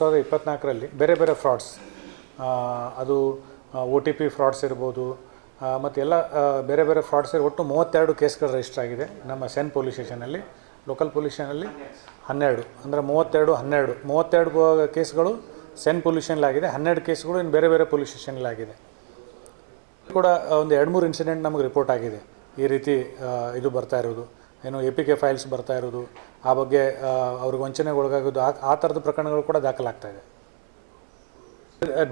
2024ರಲ್ಲಿ ಬೇರೆ ಬೇರೆ ಫ್ರಾಡ್ಸ್, ಅದು OTP ಫ್ರಾಡ್ಸ್ ಇರ್ಬೋದು ಮತ್ತು ಎಲ್ಲ ಬೇರೆ ಬೇರೆ ಫ್ರಾಡ್ಸ್ ಒಟ್ಟು 32 ಕೇಸ್ಗಳು ರಿಜಿಸ್ಟರ್ ಆಗಿದೆ ನಮ್ಮ ಸೆನ್ ಪೊಲೀಸ್ ಸ್ಟೇಷನಲ್ಲಿ. ಲೋಕಲ್ ಪೊಲೀಸ್ ಸ್ಟೇಷನಲ್ಲಿ 12, ಅಂದರೆ 32 ಕೇಸ್ಗಳು ಸೆನ್ ಪೊಲೀಸ್ ಸ್ಟೇಷನ್ಲಾಗಿದೆ, 12 ಕೇಸ್ಗಳು ಇನ್ನು ಬೇರೆ ಬೇರೆ ಪೊಲೀಸ್ ಸ್ಟೇಷನ್ಲಾಗಿದೆ. ಕೂಡ ಒಂದು 2-3 ಇನ್ಸಿಡೆಂಟ್ ನಮಗೆ ರಿಪೋರ್ಟ್ ಆಗಿದೆ ಈ ರೀತಿ ಇದು ಬರ್ತಾ ಇರೋದು, ಏನು APK ಫೈಲ್ಸ್ ಬರ್ತಾ ಇರೋದು, ಆ ಬಗ್ಗೆ ಅವ್ರಿಗೆ ವಂಚನೆಗೆ ಒಳಗಾಗೋದು, ಆ ಥರದ ಪ್ರಕರಣಗಳು ಕೂಡ ದಾಖಲಾಗ್ತಾಯಿದೆ.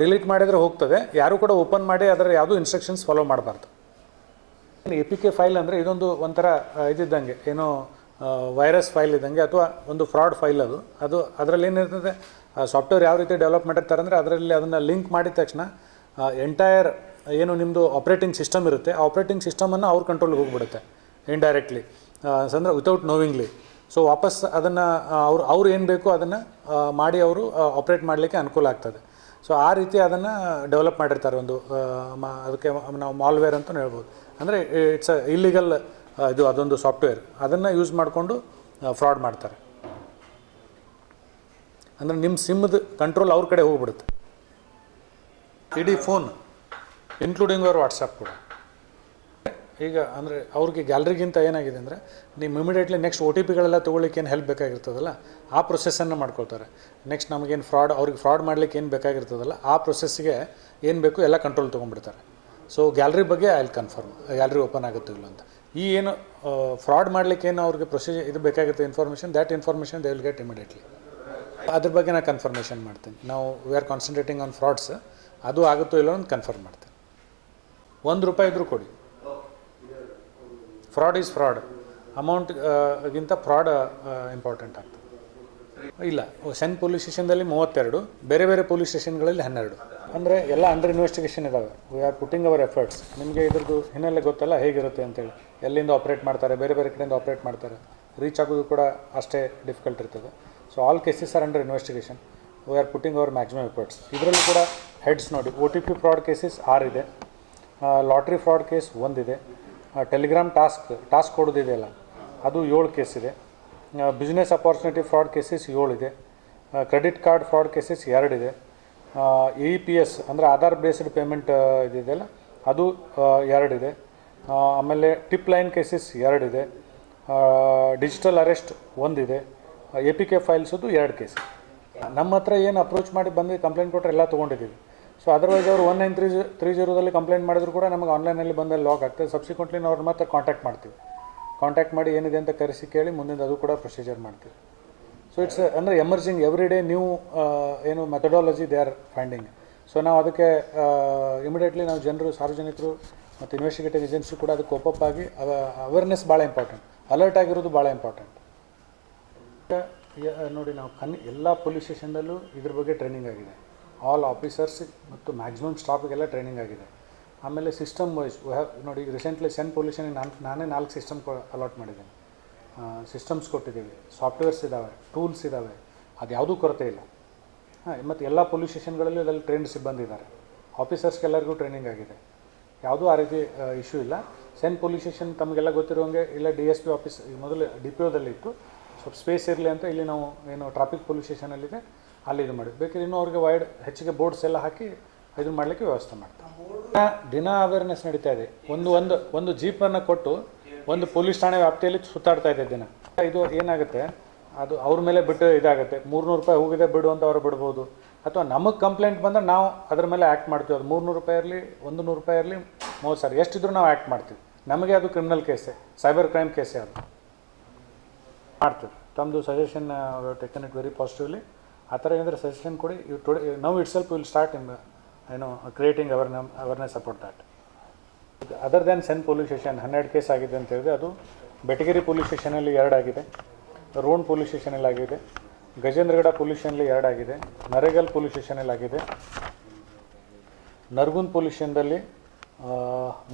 ಡಿಲೀಟ್ ಮಾಡಿದರೆ ಹೋಗ್ತದೆ, ಯಾರೂ ಕೂಡ ಓಪನ್ ಮಾಡಿ ಅದರ ಯಾವುದೂ ಇನ್ಸ್ಟ್ರಕ್ಷನ್ಸ್ ಫಾಲೋ ಮಾಡಬಾರ್ದು. APK ಫೈಲ್ ಅಂದರೆ ಇದೊಂದು ಒಂಥರ ಇದ್ದಂಗೆ, ಏನೋ ವೈರಸ್ ಫೈಲ್ ಇದ್ದಂಗೆ ಅಥವಾ ಒಂದು ಫ್ರಾಡ್ ಫೈಲ್ ಅದು ಅದರಲ್ಲಿ ಏನಿರ್ತದೆ, ಸಾಫ್ಟ್ವೇರ್ ಯಾವ ರೀತಿ ಡೆವಲಪ್ ಮಾಡಿರ್ತಾರೆ ಅಂದರೆ ಅದರಲ್ಲಿ ಅದನ್ನು ಲಿಂಕ್ ಮಾಡಿದ ತಕ್ಷಣ ಎಂಟೈರ್ ಏನು ನಿಮ್ಮದು ಆಪ್ರೇಟಿಂಗ್ ಸಿಸ್ಟಮ್ ಇರುತ್ತೆ, ಆ ಆಪ್ರೇಟಿಂಗ್ ಸಿಸ್ಟಮನ್ನು ಅವ್ರ ಕಂಟ್ರೋಲ್ಗೆ ಹೋಗಿಬಿಡುತ್ತೆ ಇಂಡೈರೆಕ್ಟ್ಲಿ, ಅಂದರೆ ವಿತೌಟ್ ನೋವಿಂಗ್ಲಿ. ಸೊ ವಾಪಸ್ ಅದನ್ನು ಅವ್ರು ಏನು ಬೇಕೋ ಅದನ್ನು ಮಾಡಿ ಅವರು ಆಪ್ರೇಟ್ ಮಾಡಲಿಕ್ಕೆ ಅನುಕೂಲ ಆಗ್ತದೆ. ಸೊ ಆ ರೀತಿ ಅದನ್ನು ಡೆವಲಪ್ ಮಾಡಿರ್ತಾರೆ, ಒಂದು ಅದಕ್ಕೆ ನಾವು ಮಾಲ್ವೇರ್ ಅಂತಲೂ ಹೇಳ್ಬೋದು. ಅಂದರೆ ಇಟ್ಸ್ ಅ ಇಲ್ಲಿಗಲ್ ಅದೊಂದು ಸಾಫ್ಟ್ವೇರ್, ಅದನ್ನು ಯೂಸ್ ಮಾಡಿಕೊಂಡು ಫ್ರಾಡ್ ಮಾಡ್ತಾರೆ. ಅಂದರೆ ನಿಮ್ಮ ಸಿಮ್ದು ಕಂಟ್ರೋಲ್ ಅವ್ರ ಕಡೆ ಹೋಗ್ಬಿಡುತ್ತೆ, ಇಡೀ ಫೋನ್ ಇನ್ಕ್ಲೂಡಿಂಗ್ ಅವ್ರ ವಾಟ್ಸಪ್ ಕೂಡ. ಈಗ ಅಂದರೆ ಅವ್ರಿಗೆ ಗ್ಯಾಲರಿಗಿಂತ ಏನಾಗಿದೆ ಅಂದರೆ ನೀವು ಇಮಿಡಿಯೇಟ್ಲಿ ನೆಕ್ಸ್ಟ್ OTPಗಳೆಲ್ಲ ತೊಗೊಳ್ಳಿಕ್ಕೆ ಏನು ಹೆಲ್ಪ್ ಬೇಕಾಗಿರ್ತದಲ್ಲ ಆ ಪ್ರೊಸೆಸನ್ನು ಮಾಡ್ಕೊಳ್ತಾರೆ. ನೆಕ್ಸ್ಟ್ ನಮಗೇನು ಅವ್ರಿಗೆ ಫ್ರಾಡ್ ಮಾಡಲಿಕ್ಕೆ ಏನು ಬೇಕಾಗಿರ್ತದಲ್ಲ ಆ ಪ್ರೊಸೆಸ್ಸಿಗೆ ಏನು ಬೇಕು ಎಲ್ಲ ಕಂಟ್ರೋಲ್ ತೊಗೊಂಡ್ಬಿಡ್ತಾರೆ. ಸೊ ಗ್ಯಾಲರಿ ಬಗ್ಗೆ I will confirm, gallery open ಆಗುತ್ತೋ ಇಲ್ಲ ಅಂತ. ಈ ಏನು ಫ್ರಾಡ್ ಮಾಡಲಿಕ್ಕೆ ಏನು ಅವ್ರಿಗೆ ಪ್ರೊಸೀಜರ್ ಇದು ಬೇಕಾಗಿರುತ್ತೆ information, that information they will get immediately. ಅದ್ರ ಬಗ್ಗೆ ನಾನು ಕನ್ಫರ್ಮೇಷನ್ ಮಾಡ್ತೀನಿ. ನಾವು we are concentrating on frauds, ಅದು ಆಗುತ್ತೋ ಇಲ್ಲ ಅಂತ ಕನ್ಫರ್ಮ್ ಮಾಡ್ತೀನಿ. ₹1 ಇದ್ರೂ ಕೊಡಿ, ಫ್ರಾಡ್ ಈಸ್ ಫ್ರಾಡ್, ಅಮೌಂಟ್ಗಿಂತ ಫ್ರಾಡ್ ಇಂಪಾರ್ಟೆಂಟ್ ಆಗ್ತದೆ. ಇಲ್ಲ, ಸೆನ್ ಪೊಲೀಸ್ ಸ್ಟೇಷನ್ದಲ್ಲಿ 32, ಬೇರೆ ಬೇರೆ ಪೊಲೀಸ್ ಸ್ಟೇಷನ್ಗಳಲ್ಲಿ 12. ಅಂದರೆ ಎಲ್ಲ ಅಂಡರ್ ಇನ್ವೆಸ್ಟಿಗೇಷನ್ ಇದ್ದಾವೆ. V are putting hour efforts. ನಿಮಗೆ ಇದ್ರದ್ದು ಹಿನ್ನೆಲೆ ಗೊತ್ತಲ್ಲ ಹೇಗಿರುತ್ತೆ ಅಂತೇಳಿ, ಎಲ್ಲಿಂದ ಆಪ್ರೇಟ್ ಮಾಡ್ತಾರೆ, ಬೇರೆ ಬೇರೆ ಕಡೆಯಿಂದ ಆಪ್ರೇಟ್ ಮಾಡ್ತಾರೆ, ರೀಚ್ ಆಗೋದು ಕೂಡ ಅಷ್ಟೇ ಡಿಫಿಕಲ್ಟ್ ಇರ್ತದೆ. So all cases are under investigation. We are putting our maximum efforts. ಇದರಲ್ಲಿ ಕೂಡ ಹೆಡ್ಸ್ ನೋಡಿ, OTP ಫ್ರಾಡ್ ಕೇಸಸ್ 6 ಇದೆ, ಲಾಟ್ರಿ ಫ್ರಾಡ್ ಕೇಸ್ 1 ಇದೆ, ಟೆಲಿಗ್ರಾಮ್ ಟಾಸ್ಕ್ ಕೊಡೋದಿದೆಯಲ್ಲ ಅದು 7 ಕೇಸ್ ಇದೆ, ಬಿಸ್ನೆಸ್ ಅಪಾರ್ಚುನಿಟಿ ಫ್ರಾಡ್ ಕೇಸಸ್ 7 ಇದೆ, ಕ್ರೆಡಿಟ್ ಕಾರ್ಡ್ ಫ್ರಾಡ್ ಕೇಸಸ್ 2 ಇದೆ, AEPS ಅಂದರೆ ಆಧಾರ್ ಬೇಸ್ಡ್ ಪೇಮೆಂಟ್ ಇದೆಯಲ್ಲ ಅದು 2 ಇದೆ, ಆಮೇಲೆ ಟಿಪ್ ಲೈನ್ ಕೇಸಸ್ 2 ಇದೆ, ಡಿಜಿಟಲ್ ಅರೆಸ್ಟ್ 1 ಇದೆ, APK ಫೈಲ್ಸದು 2 ಕೇಸ್. ನಮ್ಮ ಹತ್ರ ಏನು ಅಪ್ರೋಚ್ ಮಾಡಿ ಬಂದು ಕಂಪ್ಲೇಂಟ್ ಕೊಟ್ಟರೆ ಎಲ್ಲ ತೊಗೊಂಡಿದ್ದೀವಿ. ಸೊ ಅದರ್ವೈಸ್ ಅವರು 1930 ಕಂಪ್ಲೇಂಟ್ ಮಾಡಿದ್ರು ಕೂಡ ನಮಗೆ ಆನ್ಲೈನಲ್ಲಿ ಬಂದಲ್ಲಿ ಲಾಕ್ ಆಗ್ತದೆ. ಸಬ್ಸಿಕ್ವೆಂಟ್ಲಿ ನಾವು ಅವ್ರ ಮಾತ್ರ ಕಾಂಟ್ಯಾಕ್ಟ್ ಮಾಡಿ ಏನಿದೆ ಅಂತ ಕರೆಸಿ ಕೇಳಿ ಮುಂದಿನ ಅದು ಕೂಡ ಪ್ರೊಸೀಜರ್ ಮಾಡ್ತೀವಿ. ಸೊ ಇಟ್ಸ್ ಅಂದರೆ ಎಮರ್ಜಿಂಗ್ ಎವ್ರಿ ಡೇ ನ್ಯೂ ಏನು methodology they are finding. So ನಾವು ಅದಕ್ಕೆ ಇಮಿಡಿಯೇಟ್ಲಿ ನಾವು ಜನರು, ಸಾರ್ವಜನಿಕರು ಮತ್ತು ಇನ್ವೆಸ್ಟಿಗೇಟಿವ್ ಏಜೆನ್ಸಿ ಕೂಡ ಅದಕ್ಕೆ ಕೋಪಪ್ ಆಗಿ ಅವೇರ್ನೆಸ್ ಭಾಳ ಇಂಪಾರ್ಟೆಂಟ್, ಅಲರ್ಟ್ ಆಗಿರೋದು ಭಾಳ ಇಂಪಾರ್ಟೆಂಟ್. ನೋಡಿ, ನಾವು ಎಲ್ಲ ಪೊಲೀಸ್ ಸ್ಟೇಷನ್ದಲ್ಲೂ ಇದ್ರ ಬಗ್ಗೆ ಟ್ರೈನಿಂಗ್ ಆಗಿದೆ. ಆಲ್ ಆಫೀಸರ್ಸ್ ಮತ್ತು ಮ್ಯಾಕ್ಸಿಮಮ್ ಸ್ಟಾಫಿಗೆಲ್ಲ ಟ್ರೈನಿಂಗ್ ಆಗಿದೆ. ಆಮೇಲೆ ಸಿಸ್ಟಮ್ ವೈಸ್ ನೋಡಿ, ರೀಸೆಂಟ್ಲಿ ಸೆನ್ ಪೊಲ್ಯೂಷನಿಗೆ ನಾನೇ 4 ಸಿಸ್ಟಮ್ ಅಲಾಟ್ ಮಾಡಿದ್ದೇನೆ, ಸಿಸ್ಟಮ್ಸ್ ಕೊಟ್ಟಿದ್ದೀವಿ, ಸಾಫ್ಟ್ವೇರ್ಸ್ ಇದ್ದಾವೆ, ಟೂಲ್ಸ್ ಇದ್ದಾವೆ, ಅದು ಯಾವುದೂ ಕೊರತೆ ಇಲ್ಲ. ಮತ್ತು ಎಲ್ಲ ಪೊಲೀಸ್ ಸ್ಟೇಷನ್ಗಳಲ್ಲೂ ಇದರಲ್ಲಿ ಟ್ರೈನ್ಡ್ ಸಿಬ್ಬಂದಿ ಇದ್ದಾರೆ, ಆಫೀಸರ್ಸ್ಗೆಲ್ಲರಿಗೂ ಟ್ರೈನಿಂಗ್ ಆಗಿದೆ, ಯಾವುದೂ ಆ ರೀತಿ ಇಶ್ಯೂ ಇಲ್ಲ. ಸೆನ್ ಪೊಲೀಸ್ ಸ್ಟೇಷನ್ ತಮಗೆಲ್ಲ ಗೊತ್ತಿರೋಂಗೆ ಇಲ್ಲ DSP ಆಫೀಸ್ ಮೊದಲು DPOದಲ್ಲಿ ಇತ್ತು, ಸ್ವಲ್ಪ ಸ್ಪೇಸ್ ಇರಲಿ ಅಂತ ಇಲ್ಲಿ ನಾವು ಏನು ಟ್ರಾಫಿಕ್ ಪೊಲೀಸ್ ಸ್ಟೇಷನಲ್ಲಿದೆ ಅಲ್ಲಿ ಇದು ಮಾಡಿ, ಬೇಕಾದ್ರೆ ಇನ್ನೂ ಅವ್ರಿಗೆ ಹೆಚ್ಚಿಗೆ ಬೋರ್ಡ್ಸ್ ಎಲ್ಲ ಹಾಕಿ ಇದನ್ನು ಮಾಡಲಿಕ್ಕೆ ವ್ಯವಸ್ಥೆ ಮಾಡ್ತಾರೆ. ದಿನ ಅವೇರ್ನೆಸ್ ನಡೀತಾ ಇದೆ. ಒಂದು ಜೀಪನ್ನು ಕೊಟ್ಟು ಒಂದು ಪೊಲೀಸ್ ಠಾಣೆ ವ್ಯಾಪ್ತಿಯಲ್ಲಿ ಸುತ್ತಾಡ್ತಾ ಇದೆ ದಿನ. ಇದು ಏನಾಗುತ್ತೆ, ಅದು ಅವ್ರ ಮೇಲೆ ಬಿಟ್ಟು ಇದಾಗುತ್ತೆ. ₹300 ಹೋಗಿದೆ ಬಿಡು ಅಂತ ಅವ್ರು ಬಿಡ್ಬೋದು, ಅಥವಾ ನಮಗೆ ಕಂಪ್ಲೇಂಟ್ ಬಂದರೆ ನಾವು ಅದ್ರ ಮೇಲೆ ಆ್ಯಕ್ಟ್ ಮಾಡ್ತೀವಿ. ಅದು ₹300 ಇರಲಿ, ₹100 ಇರಲಿ, ₹30,000 ಎಷ್ಟಿದ್ರೂ ನಾವು ಆ್ಯಕ್ಟ್ ಮಾಡ್ತೀವಿ. ನಮಗೆ ಅದು ಕ್ರಿಮಿನಲ್ ಕೇಸೇ, ಸೈಬರ್ ಕ್ರೈಮ್ ಕೇಸೇ ಅದು ಮಾಡ್ತೀವಿ. ತಮ್ಮದು suggestion taken it very positively. ಆ ಥರ ಏನಾದರೂ ಸಜೆಷನ್ ಕೊಡಿ. Now itself will start in creating awareness about that. Other than CEN police station 12 case ಆಗಿದೆ ಅಂತ ಹೇಳಿದ್ರೆ, ಅದು ಬೆಟಗೇರಿ ಪೊಲೀಸ್ ಸ್ಟೇಷನಲ್ಲಿ 2 ಆಗಿದೆ, ರೋಣ ಪೊಲೀಸ್ ಸ್ಟೇಷನಲ್ಲಿ ಆಗಿದೆ, ಗಜೇಂದ್ರಗಡ ಪೊಲೀಸ್ ಸ್ಟೇಷನಲ್ಲಿ 2 ಆಗಿದೆ, ನರೇಗಲ್ ಪೊಲೀಸ್ ಸ್ಟೇಷನಲ್ಲಿ ಆಗಿದೆ, ನರಗುಂದ್ ಪೊಲೀಸ್ ಸ್ಟೇಷನ್ದಲ್ಲಿ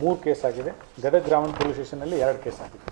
3 ಕೇಸ್ ಆಗಿದೆ, ಗದಗ ಗ್ರಾಮೀಣ ಪೊಲೀಸ್ ಸ್ಟೇಷನಲ್ಲಿ 2 ಕೇಸ್ ಆಗಿದೆ.